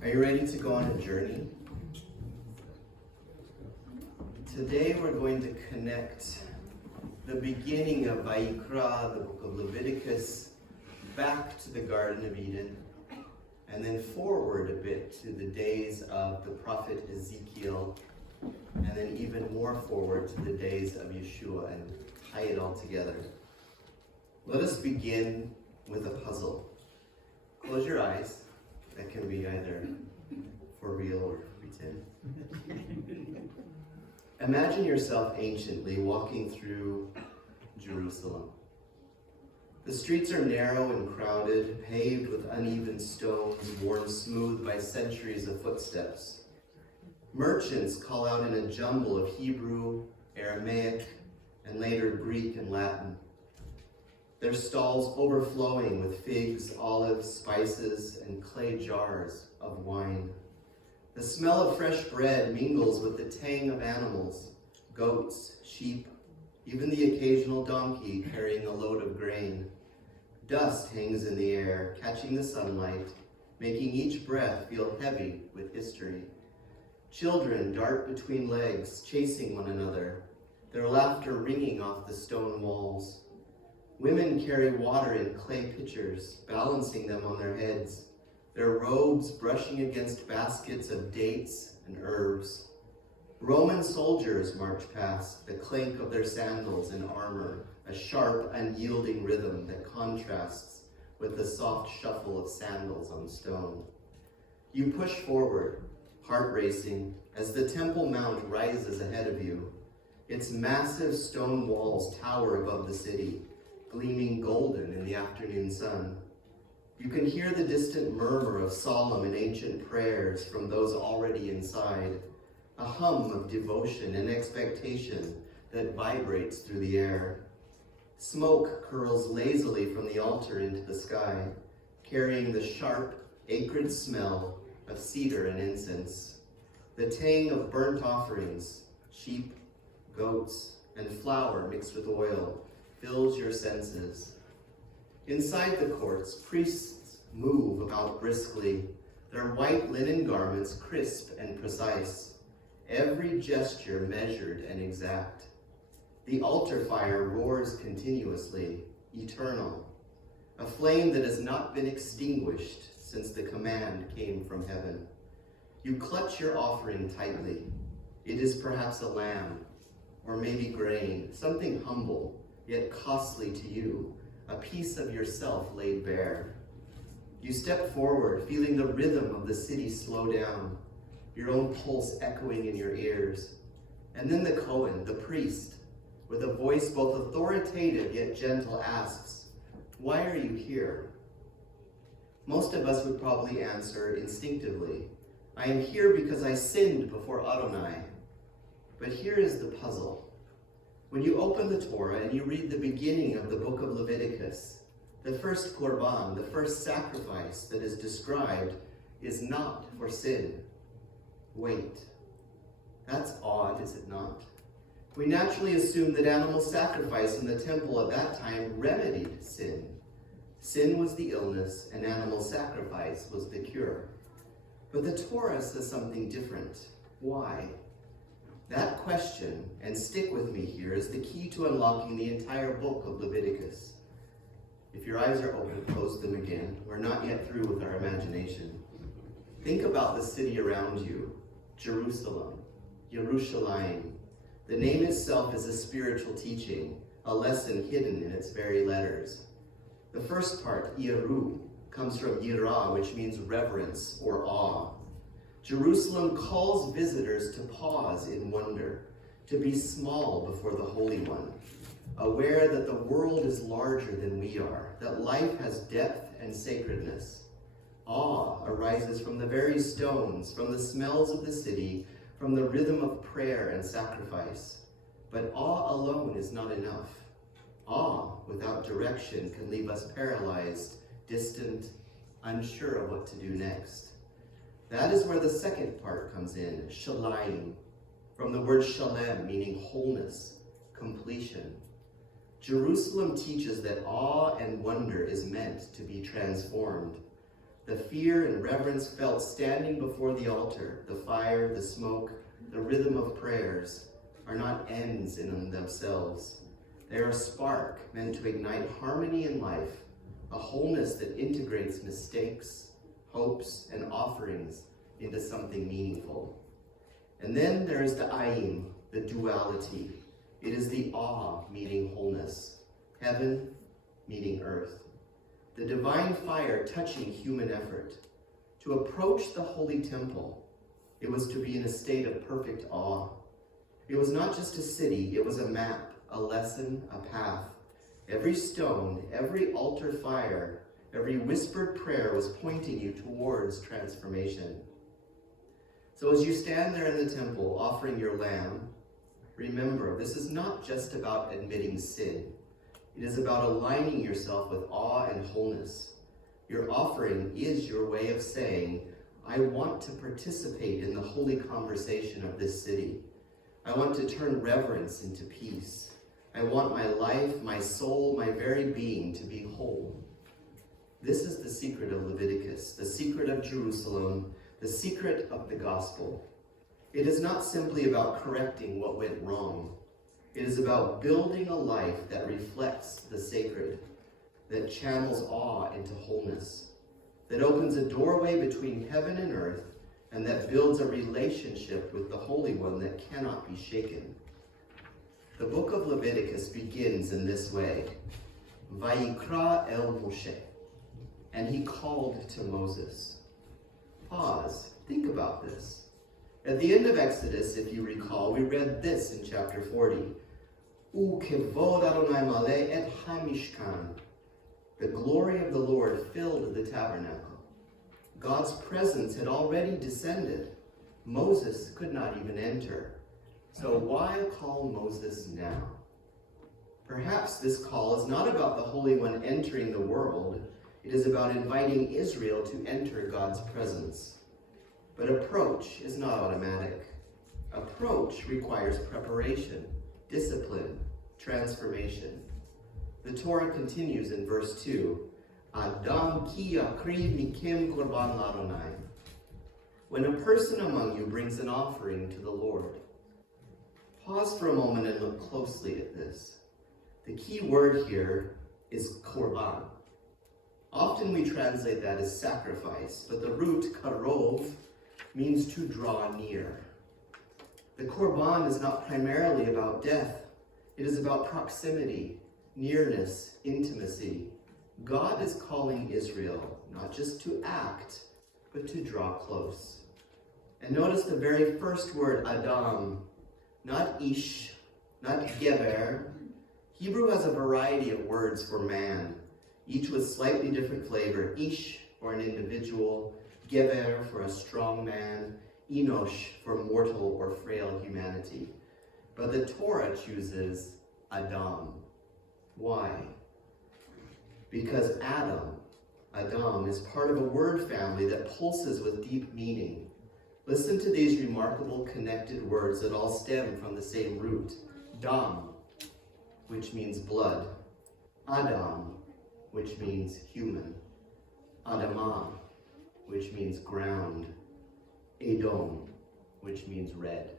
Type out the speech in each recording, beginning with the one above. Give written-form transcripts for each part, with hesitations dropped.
Are you ready to go on a journey? Today we're going to connect the beginning of Vayikra, the book of Leviticus, back to the Garden of Eden, and then forward a bit to the days of the prophet Ezekiel, and then even more forward to the days of Yeshua, and tie it all together. Let us begin with a puzzle. Close your eyes. That can be either for real or pretend. Imagine yourself anciently walking through Jerusalem. The streets are narrow and crowded, paved with uneven stones, worn smooth by centuries of footsteps. Merchants call out in a jumble of Hebrew, Aramaic, and later Greek and Latin. Their stalls overflowing with figs, olives, spices, and clay jars of wine. The smell of fresh bread mingles with the tang of animals, goats, sheep, even the occasional donkey carrying a load of grain. Dust hangs in the air, catching the sunlight, making each breath feel heavy with history. Children dart between legs, chasing one another, their laughter ringing off the stone walls. Women carry water in clay pitchers, balancing them on their heads, their robes brushing against baskets of dates and herbs. Roman soldiers march past, the clink of their sandals and armor, a sharp, unyielding rhythm that contrasts with the soft shuffle of sandals on stone. You push forward, heart racing, as the Temple Mount rises ahead of you. Its massive stone walls tower above the city, gleaming golden in the afternoon sun. You can hear the distant murmur of solemn and ancient prayers from those already inside, a hum of devotion and expectation that vibrates through the air. Smoke curls lazily from the altar into the sky, carrying the sharp, acrid smell of cedar and incense. The tang of burnt offerings, sheep, goats, and flour mixed with oil fills your senses. Inside the courts, priests move about briskly, their white linen garments crisp and precise, every gesture measured and exact. The altar fire roars continuously, eternal, a flame that has not been extinguished since the command came from heaven. You clutch your offering tightly. It is perhaps a lamb, or maybe grain, something humble, yet costly to you, a piece of yourself laid bare. You step forward, feeling the rhythm of the city slow down, your own pulse echoing in your ears. And then the Cohen, the priest, with a voice both authoritative yet gentle, asks, "Why are you here?" Most of us would probably answer instinctively, "I am here because I sinned before Adonai." But here is the puzzle. When you open the Torah and you read the beginning of the book of Leviticus, the first korban, the first sacrifice that is described, is not for sin. Wait, that's odd, is it not? We naturally assume that animal sacrifice in the temple at that time remedied sin. Sin was the illness, and animal sacrifice was the cure. But the Torah says something different. Why? That question, and stick with me here, is the key to unlocking the entire book of Leviticus. If your eyes are open, close them again. We're not yet through with our imagination. Think about the city around you, Jerusalem, Yerushalayim. The name itself is a spiritual teaching, a lesson hidden in its very letters. The first part, Yeru, comes from Yirah, which means reverence or awe. Jerusalem calls visitors to pause in wonder, to be small before the Holy One, aware that the world is larger than we are, that life has depth and sacredness. Awe arises from the very stones, from the smells of the city, from the rhythm of prayer and sacrifice. But awe alone is not enough. Awe without direction can leave us paralyzed, distant, unsure of what to do next. That is where the second part comes in, shalayim, from the word shalem, meaning wholeness, completion. Jerusalem teaches that awe and wonder is meant to be transformed. The fear and reverence felt standing before the altar, the fire, the smoke, the rhythm of prayers, are not ends in themselves. They are a spark meant to ignite harmony in life, a wholeness that integrates mistakes, hopes, and offerings into something meaningful. And then there is the ayin, the duality. It is the awe meeting wholeness, heaven meeting earth. The divine fire touching human effort. To approach the holy temple, it was to be in a state of perfect awe. It was not just a city, it was a map, a lesson, a path. Every stone, every altar fire, every whispered prayer was pointing you towards transformation. So as you stand there in the temple offering your lamb, remember, this is not just about admitting sin. It is about aligning yourself with awe and wholeness. Your offering is your way of saying, I want to participate in the holy conversation of this city. I want to turn reverence into peace. I want my life, my soul, my very being to be whole. This is the secret of Leviticus, the secret of Jerusalem, the secret of the gospel. It is not simply about correcting what went wrong. It is about building a life that reflects the sacred, that channels awe into wholeness, that opens a doorway between heaven and earth, and that builds a relationship with the Holy One that cannot be shaken. The book of Leviticus begins in this way. Vayikra el Moshe. And he called to Moses. Pause. Think about this. At the end of Exodus, if you recall, we read this in chapter 40. Ukevod Adonai maleh et hamishkan. The glory of the Lord filled the tabernacle. God's presence had already descended. Moses could not even enter. So why call Moses now? Perhaps this call is not about the Holy One entering the world. It is about inviting Israel to enter God's presence. But approach is not automatic. Approach requires preparation, discipline, transformation. The Torah continues in verse 2. Adam ki yakriv mikim korban l'Adonai. When a person among you brings an offering to the Lord. Pause for a moment and look closely at this. The key word here is korban. Often we translate that as sacrifice, but the root karov means to draw near. The korban is not primarily about death. It is about proximity, nearness, intimacy. God is calling Israel not just to act, but to draw close. And notice the very first word, Adam, not ish, not geber. Hebrew has a variety of words for man, each with slightly different flavor. Ish for an individual, geber for a strong man, enosh for mortal or frail humanity. But the Torah chooses Adam. Why? Because Adam, is part of a word family that pulses with deep meaning. Listen to these remarkable connected words that all stem from the same root. Dam, which means blood. Adam, which means human. Adamah, which means ground. Edom, which means red.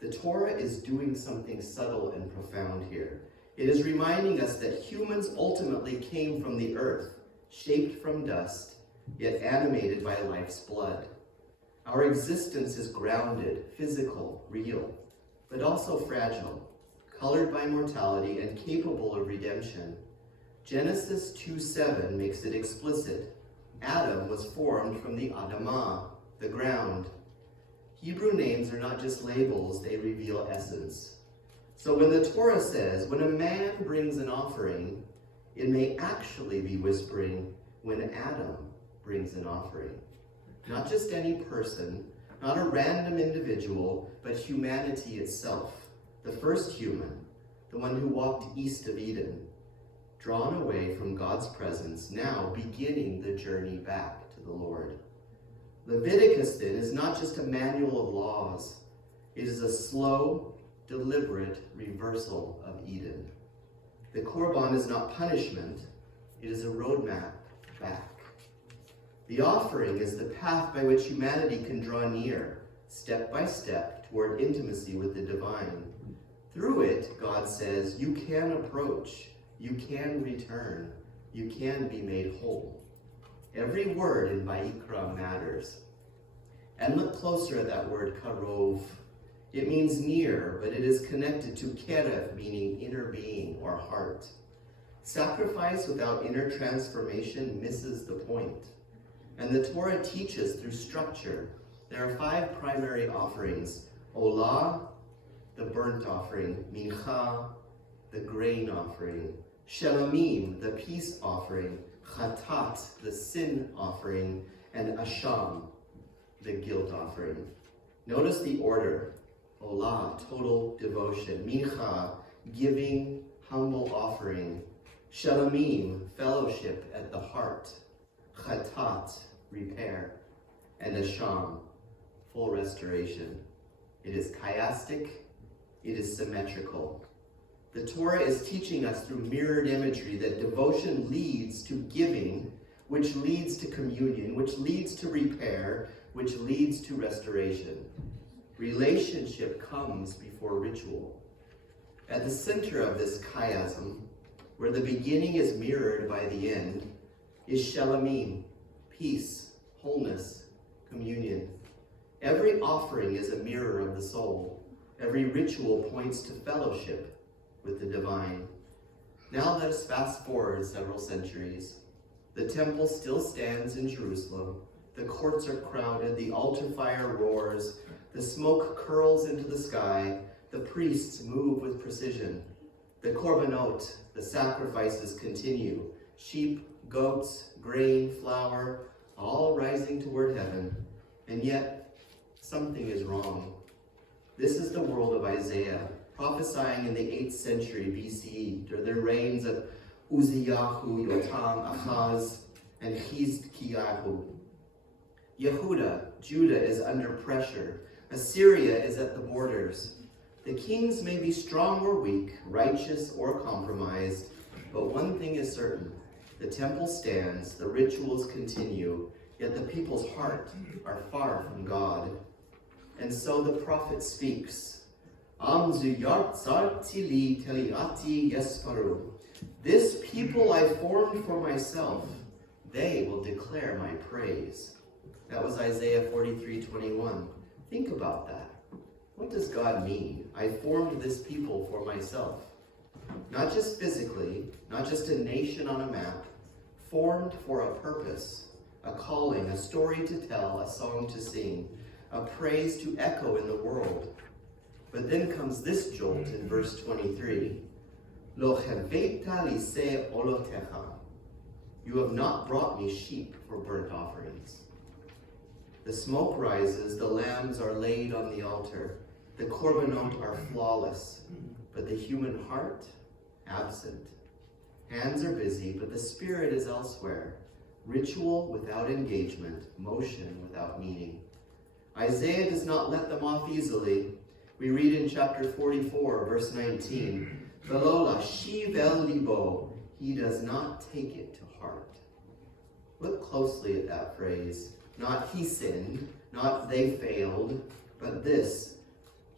The Torah is doing something subtle and profound here. It is reminding us that humans ultimately came from the earth, shaped from dust, yet animated by life's blood. Our existence is grounded, physical, real, but also fragile, colored by mortality and capable of redemption. Genesis 2:7 makes it explicit. Adam was formed from the Adamah, the ground. Hebrew names are not just labels, they reveal essence. So when the Torah says, when a man brings an offering, it may actually be whispering, when Adam brings an offering. Not just any person, not a random individual, but humanity itself, the first human, the one who walked east of Eden, drawn away from God's presence, now beginning the journey back to the Lord. Leviticus, then, is not just a manual of laws. It is a slow, deliberate reversal of Eden. The Korban is not punishment. It is a roadmap back. The offering is the path by which humanity can draw near, step by step, toward intimacy with the divine. Through it, God says, you can approach, you can return, you can be made whole. Every word in Vayikra matters. And look closer at that word, karov. It means near, but it is connected to kerev, meaning inner being or heart. Sacrifice without inner transformation misses the point. And the Torah teaches through structure. There are 5 primary offerings. Olah, the burnt offering. Mincha, the grain offering. Shelamim, the peace offering. Chatat, the sin offering. And Asham, the guilt offering. Notice the order. Olah, total devotion. Mincha, giving, humble offering. Shelamim, fellowship at the heart. Chatat, repair. And Asham, full restoration. It is chiastic, it is symmetrical. The Torah is teaching us through mirrored imagery that devotion leads to giving, which leads to communion, which leads to repair, which leads to restoration. Relationship comes before ritual. At the center of this chiasm, where the beginning is mirrored by the end, is shelamim, peace, wholeness, communion. Every offering is a mirror of the soul. Every ritual points to fellowship with the divine. Now let us fast forward several centuries. The temple still stands in Jerusalem. The courts are crowded, the altar fire roars, the smoke curls into the sky, the priests move with precision. The korbanot, the sacrifices continue. Sheep, goats, grain, flour, all rising toward heaven. And yet, something is wrong. This is the world of Isaiah, prophesying in the 8th century BCE, during the reigns of Uzziyahu, Yotam, Ahaz, and Hizkiyahu. Yehuda, Judah, is under pressure. Assyria is at the borders. The kings may be strong or weak, righteous or compromised, but one thing is certain. The temple stands, the rituals continue, yet the people's heart are far from God. And so the prophet speaks, this people I formed for myself, they will declare my praise. That was Isaiah 43:21. Think about that. What does God mean? I formed this people for myself. Not just physically, not just a nation on a map, formed for a purpose, a calling, a story to tell, a song to sing, a praise to echo in the world. But then comes this jolt in verse 23. Lo cheveita liseh olotecha. You have not brought me sheep for burnt offerings. The smoke rises, the lambs are laid on the altar, the korbanot are flawless, but the human heart, absent. Hands are busy, but the spirit is elsewhere. Ritual without engagement, motion without meaning. Isaiah does not let them off easily. We read in chapter 44, verse 19, Velola shiv el libo, he does not take it to heart. Look closely at that phrase. Not he sinned, not they failed, but this,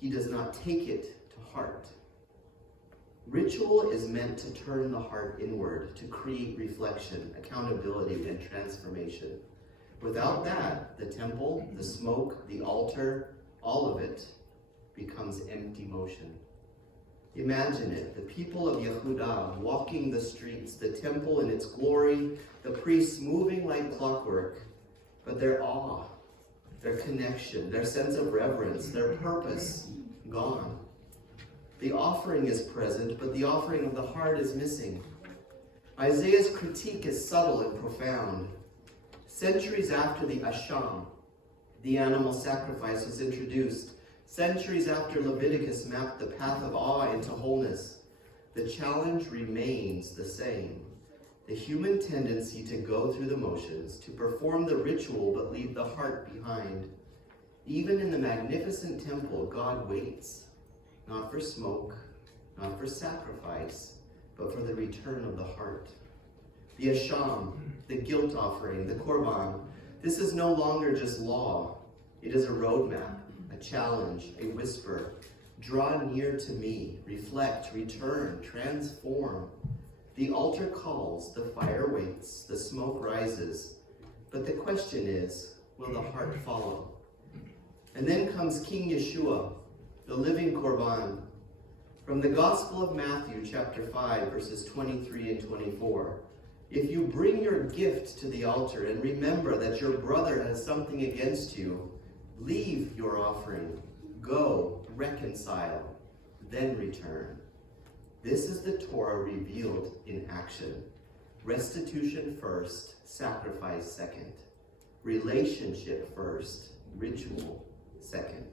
he does not take it to heart. Ritual is meant to turn the heart inward, to create reflection, accountability, and transformation. Without that, the temple, the smoke, the altar, all of it becomes empty motion. Imagine it, the people of Yehuda walking the streets, the temple in its glory, the priests moving like clockwork, but their awe, their connection, their sense of reverence, their purpose, gone. The offering is present, but the offering of the heart is missing. Isaiah's critique is subtle and profound. Centuries after the Asham, the animal sacrifice, was introduced, centuries after Leviticus mapped the path of awe into wholeness, the challenge remains the same. The human tendency to go through the motions, to perform the ritual but leave the heart behind. Even in the magnificent temple, God waits, not for smoke, not for sacrifice, but for the return of the heart. The Asham, the guilt offering, the Korban, This is no longer just law. It is a roadmap, a challenge, a whisper. Draw near to me, reflect, return, transform. The altar calls, the fire waits, the smoke rises. But the question is, will the heart follow? And then comes King Yeshua, the living Korban. From the Gospel of Matthew, chapter 5, verses 23 and 24. If you bring your gift to the altar and remember that your brother has something against you, leave your offering, go, reconcile, then return. This is the Torah revealed in action. Restitution first, sacrifice second. Relationship first, ritual second.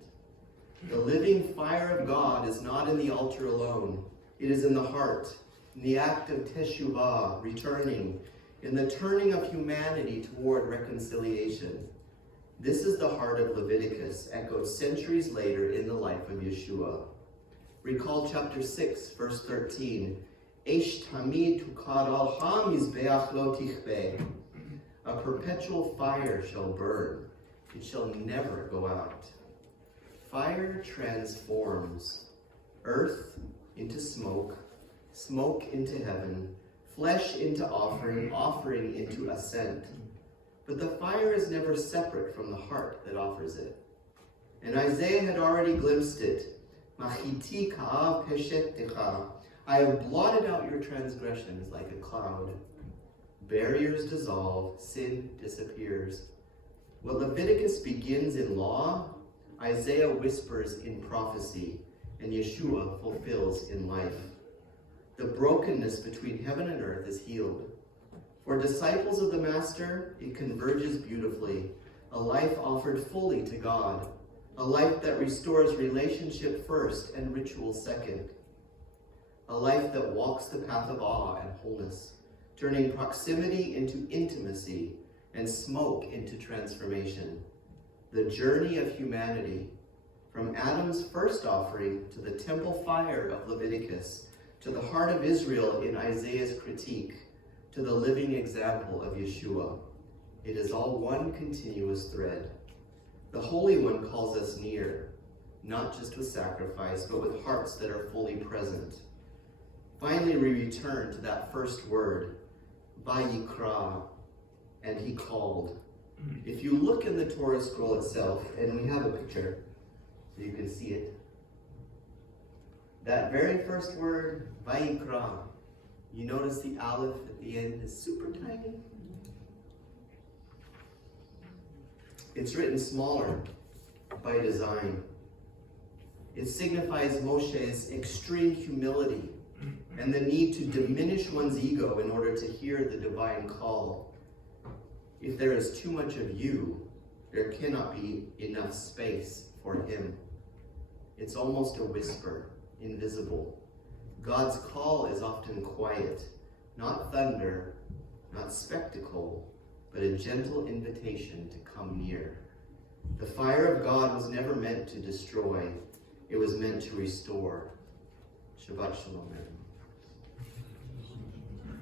The living fire of God is not in the altar alone. It is in the heart, in the act of teshuvah, returning, in the turning of humanity toward reconciliation. This is the heart of Leviticus, echoed centuries later in the life of Yeshua. Recall chapter 6, verse 13. Eish tamid tukad al ha-mizbeach lo tichbe. A perpetual fire shall burn. It shall never go out. Fire transforms. Earth into smoke, smoke into heaven, flesh into offering, offering into ascent. But the fire is never separate from the heart that offers it. And Isaiah had already glimpsed it. Machiti ka'av peshettecha. I have blotted out your transgressions like a cloud. Barriers dissolve, sin disappears. What Leviticus begins in law, Isaiah whispers in prophecy, and Yeshua fulfills in life. The brokenness between heaven and earth is healed. For disciples of the Master, it converges beautifully, a life offered fully to God, a life that restores relationship first and ritual second, a life that walks the path of awe and wholeness, turning proximity into intimacy and smoke into transformation. The journey of humanity, from Adam's first offering to the temple fire of Leviticus, to the heart of Israel in Isaiah's critique, to the living example of Yeshua. It is all one continuous thread. The Holy One calls us near, not just with sacrifice, but with hearts that are fully present. Finally, we return to that first word, Vayikra, and he called. If you look in the Torah scroll itself, and we have a picture, so you can see it, that very first word, Vayikra, you notice the aleph at the end is super tiny. It's written smaller by design. It signifies Moshe's extreme humility and the need to diminish one's ego in order to hear the divine call. If there is too much of you, there cannot be enough space for him. It's almost a whisper, invisible. God's call is often quiet, not thunder, not spectacle, but a gentle invitation to come near. The fire of God was never meant to destroy. It was meant to restore. Shabbat Shalom, everyone.